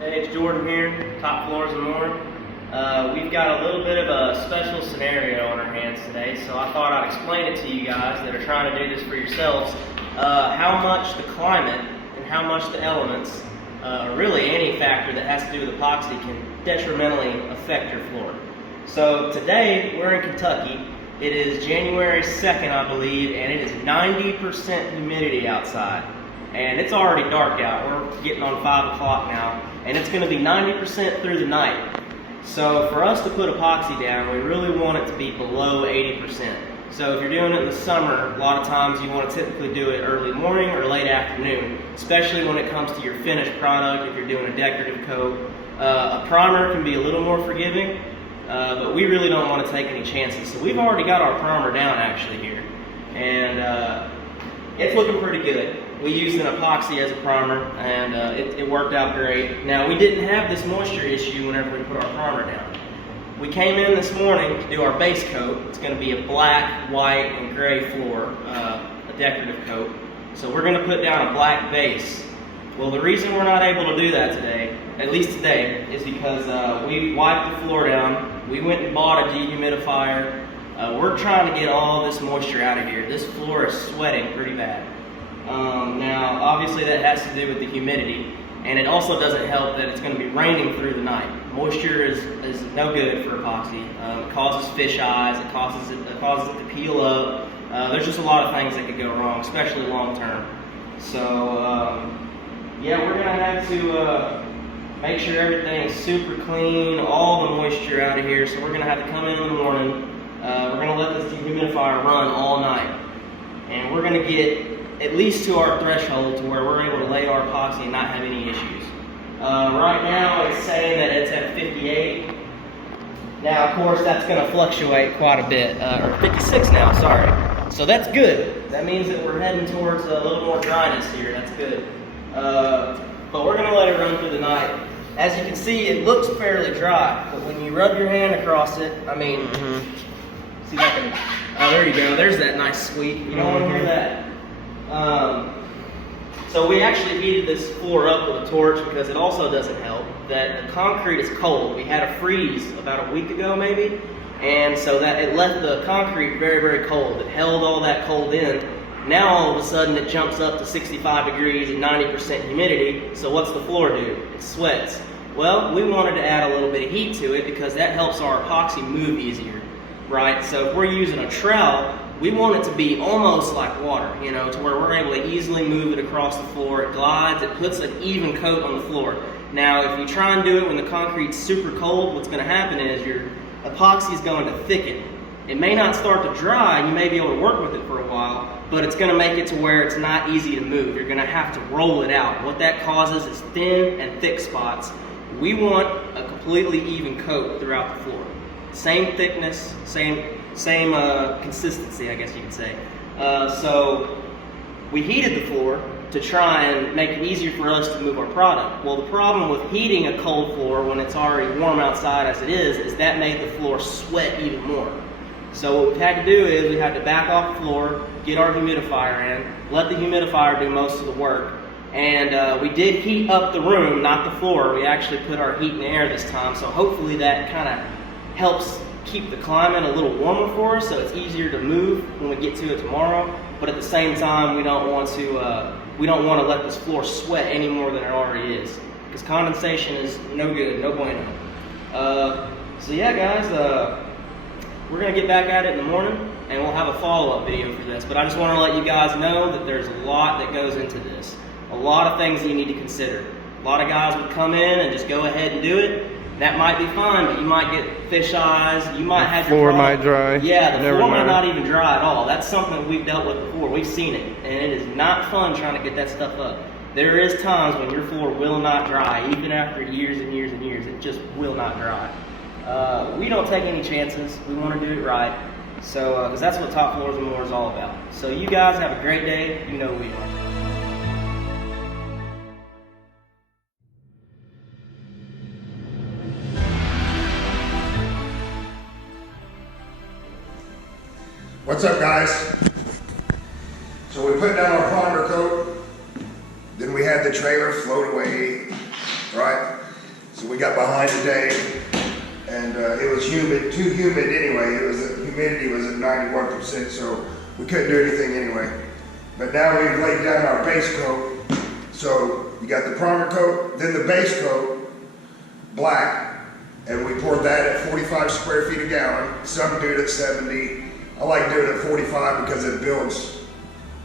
Hey, it's Jordan here, Top Floors and More. We've got a little bit of a special scenario on our hands today, so I thought I'd explain it to you guys that are trying to do this for yourselves, how much the climate and how much the elements, or really any factor that has to do with epoxy, can detrimentally affect your floor. So today, we're in Kentucky. It is January 2nd, I believe, and it is 90% humidity outside. And it's already dark out. We're getting on 5 o'clock now, and it's going to be 90% through the night. So for us to put epoxy down, we really want it to be below 80%. So if you're doing it in the summer, a lot of times you want to typically do it early morning or late afternoon, especially when it comes to your finished product. If you're doing a decorative coat, a primer can be a little more forgiving, but we really don't want to take any chances. So we've already got our primer down actually here, and it's looking pretty good. We used an epoxy as a primer, and it worked out great. Now, we didn't have this moisture issue whenever we put our primer down. We came in this morning to do our base coat. It's going to be a black, white, and gray floor, a decorative coat. So we're going to put down a black base. Well, the reason we're not able to do that today, at least today, is because we wiped the floor down. We went and bought a dehumidifier. We're trying to get all this moisture out of here. This floor is sweating pretty bad. Now, obviously that has to do with the humidity, and it also doesn't help that it's going to be raining through the night. Moisture is no good for epoxy. It causes fish eyes, it causes it to peel up. There's just a lot of things that could go wrong, especially long term. So, yeah, we're going to have to make sure everything is super clean, all the moisture out of here. So we're going to have to come in the morning. We're going to let this dehumidifier run all night, and we're going to get at least to our threshold to where we're able to lay our epoxy and not have any issues. Right now it's saying that it's at 58. Now, of course, that's going to fluctuate quite a bit, or 56 now, sorry. So that's good. That means that we're heading towards a little more dryness here. That's good. But we're going to let it run through the night. As you can see, it looks fairly dry, but when you rub your hand across it, I mean, see if I can, oh, there you go. There's that nice squeak. You don't want to hear that. So we actually heated this floor up with a torch because it also doesn't help that the concrete is cold. We had a freeze about a week ago maybe, and so that it left the concrete very, very cold. It held all that cold in. Now all of a sudden it jumps up to 65 degrees and 90% humidity, so what's the floor do? It sweats. Well, we wanted to add a little bit of heat to it because that helps our epoxy move easier, right? So if we're using a trowel, we want it to be almost like water, you know, to where we're able to easily move it across the floor. It glides, it puts an even coat on the floor. Now, if you try and do it when the concrete's super cold, what's going to happen is your epoxy is going to thicken. It may not start to dry, you may be able to work with it for a while, but it's going to make it to where it's not easy to move. You're going to have to roll it out. What that causes is thin and thick spots. We want a completely even coat throughout the floor. Same thickness, same consistency, I guess you could say. So we heated the floor to try and make it easier for us to move our product. Well, the problem with heating a cold floor when it's already warm outside as it is that made the floor sweat even more. So what we've had to do is we had to back off the floor, get our humidifier in, let the humidifier do most of the work, and we did heat up the room, not the floor. We actually put our heat and air this time, so hopefully that kind of helps keep the climate a little warmer for us, so it's easier to move when we get to it tomorrow. But at the same time, we don't want to let this floor sweat any more than it already is, because condensation is no good, no bueno. So yeah, guys, we're gonna get back at it in the morning, and we'll have a follow-up video for this. But I just want to let you guys know that there's a lot that goes into this, a lot of things that you need to consider. A lot of guys would come in and just go ahead and do it. That might be fine, but you might get fish eyes. You might have your floor might dry. Yeah, the floor might not even dry at all. That's something we've dealt with before. We've seen it, and it is not fun trying to get that stuff up. There is times when your floor will not dry, even after years and years and years. It just will not dry. We don't take any chances. We want to do it right. So, because that's what Top Floors and More is all about. So you guys have a great day. You know we are. What's up, guys? So we put down our primer coat, then we had the trailer float away, right? we got behind today, and it was humid, too humid anyway. Humidity was at 91%, so we couldn't do anything anyway. But now we've laid down our base coat. So you got the primer coat, then the base coat, black, and we poured that at 45 square feet a gallon. Some do it at 70. I like doing it at 45 because it builds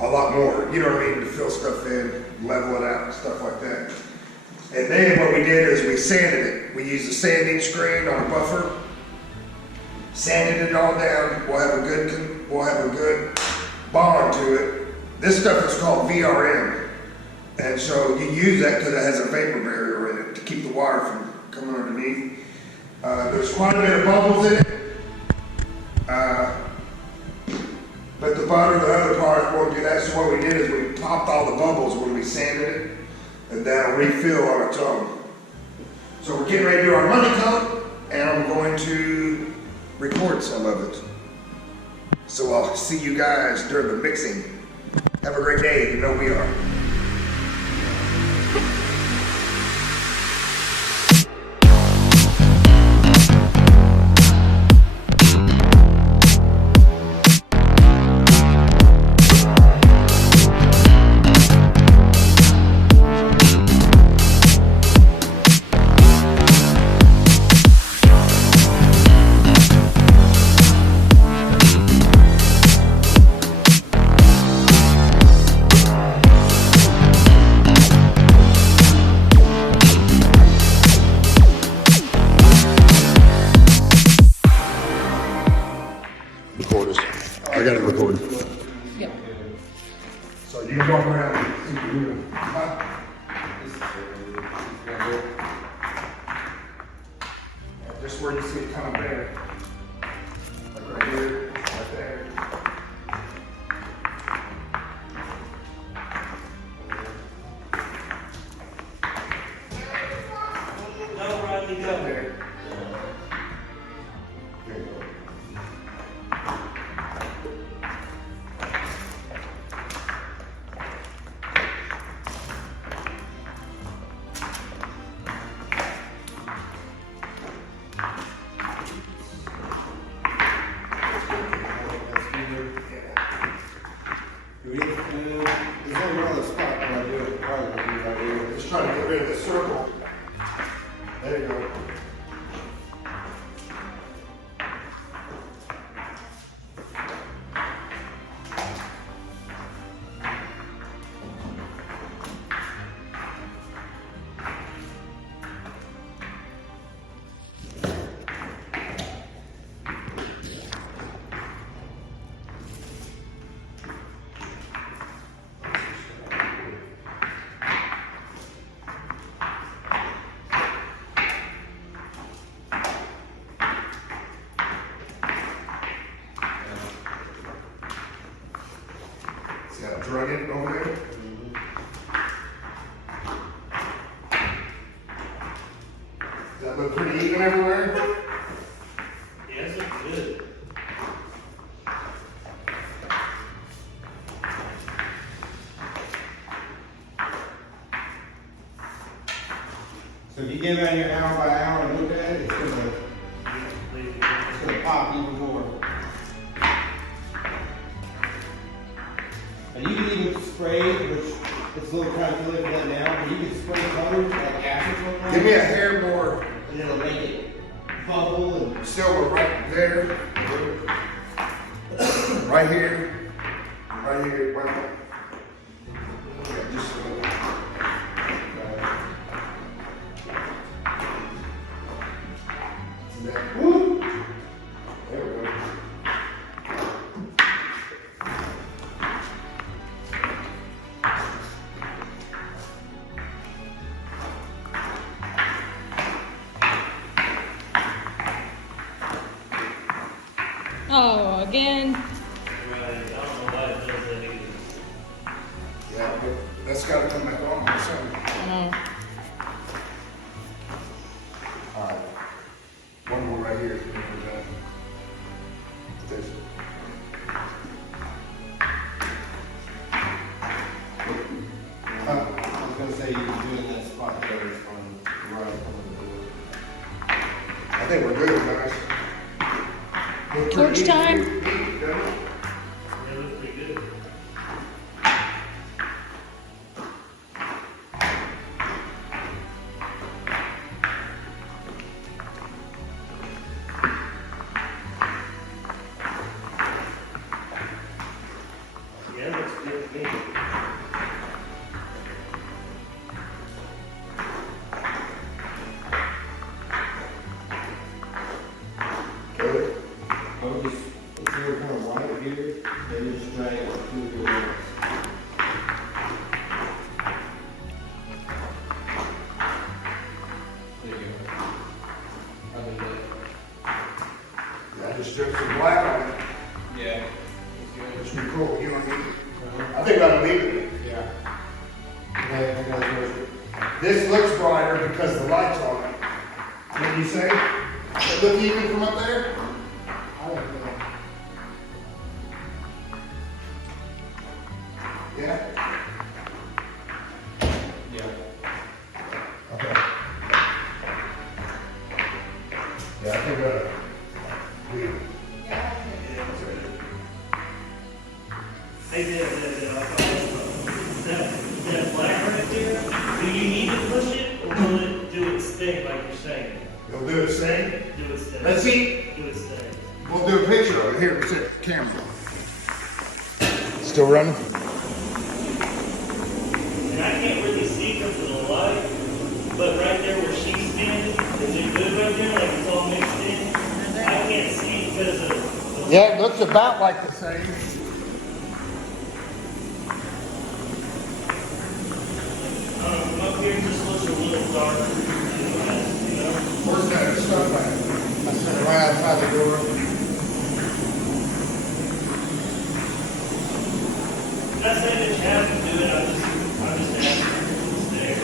a lot more. You know what I mean? To fill stuff in, level it out, stuff like that. And then what we did is we sanded it. We used a sanding screen on a buffer, sanded it all down. We'll have a good bond to it. This stuff is called VRM, and so you use that because it has a vapor barrier in it to keep the water from coming underneath. There's quite a bit of bubbles in it, but the other part won't do that. So what we did is we popped all the bubbles when we sanded it, and that'll refill on its own. So we're getting ready to do our money coat, and I'm going to record some of it. So I'll see you guys during the mixing. Have a great day, you know we are. I got it recorded. Yep. So you can walk around and see what you're doing. Just where you see it coming there. Like right here, right there. No, Rodney, go. There. There you go. There's only one other spot when I do it. Probably gonna be right here. Just trying to get rid of the circle. There you go. See how it's running over there? Does that look pretty even everywhere? Yes, it's good. So if you get around here hour by hour and look at it, it's gonna pop even more. And you can even spray, which it's a little kind of too late for that now, but you can spray colors like acid. Give me a hair more. And it'll make it bubble and Still, we're right there. Right here. Right here. Well, yeah, just a little. whoop. There we go. Oh, again. Right, I don't know why it does that either. Yeah, but that's got to come back on or something. I know. All right. One more right here. This. I was gonna say you can do it in that spot there on the right. I think we're good, guys. Look Torch pretty time. neat, doesn't it? Yeah, looks pretty good. Yeah, looks good to me. Good. I would just, if you were kind of right here, then just drag it through the walls. There you go. I mean, Yeah, just strip some black on it. yeah. It's pretty cool. You know what I mean? I think I'm leaving it. Yeah. Okay, I got it. This looks brighter because the light's on it. What do you say? Does it look even from up there? I don't know. Yeah? Yeah. Okay. Yeah, I think leave it. Hey, that black right there, do you need to push it, or will it do its thing like you're saying? You'll do its thing? Do its thing. Let's see. Do its thing. We'll do a picture of it. Here, let's set the camera. Still running? And I can't really see because of the light, but right there where she's standing, is it good right there, like it's all mixed in? I can't see because of. Yeah, it looks about like the same. From up here, it just looks a little darker. You know? Where's that stuff at? I sent it right outside the door. Not saying that you have to do it, I'm just asking if it's there.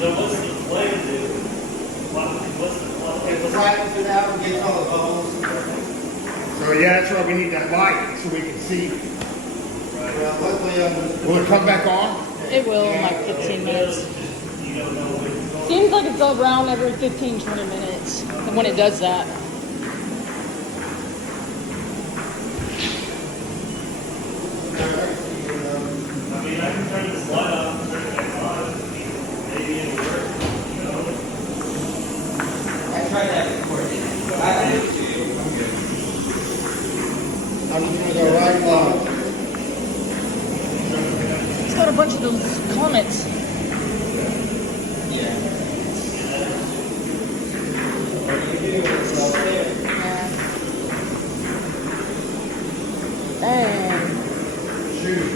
So what's the plan do? What's the plan? It flattens it out and gets all the bubbles. So yeah, that's why we need that light so we can see. Well, luckily, Will it come back on? It will in like 15 minutes. You don't know where it's going. Seems like it's around every 15, 20 minutes when it does that. I mean, I can turn this light off and turn it back on. Maybe it'll work, you know? I tried that before. I'm just gonna go right along. It's got a bunch of those comments. Yeah. Dang. Shoot.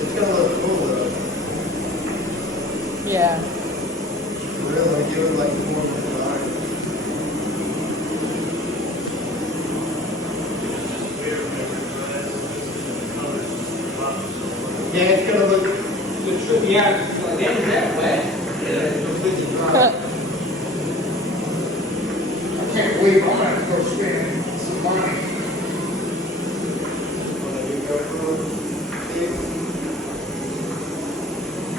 It's gonna look cool though. Yeah. Really, give it like 4 minutes. Yeah, it's gonna look. Yeah, then is that wet? Yeah, it's completely dry. I can't believe I'm gonna have to go spend some money.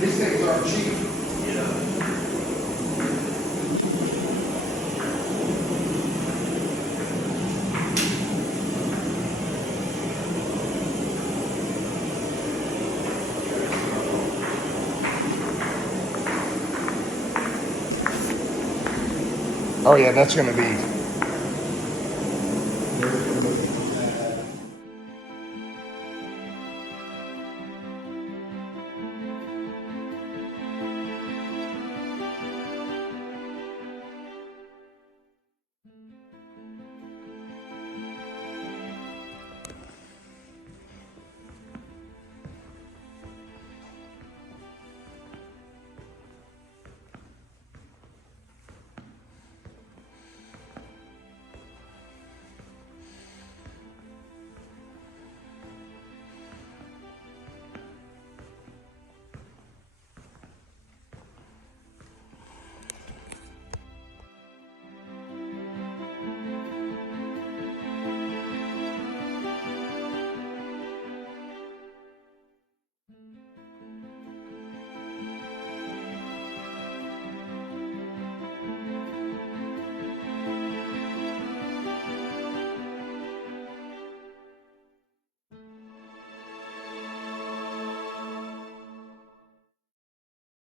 These things aren't cheap. Oh yeah, that's gonna be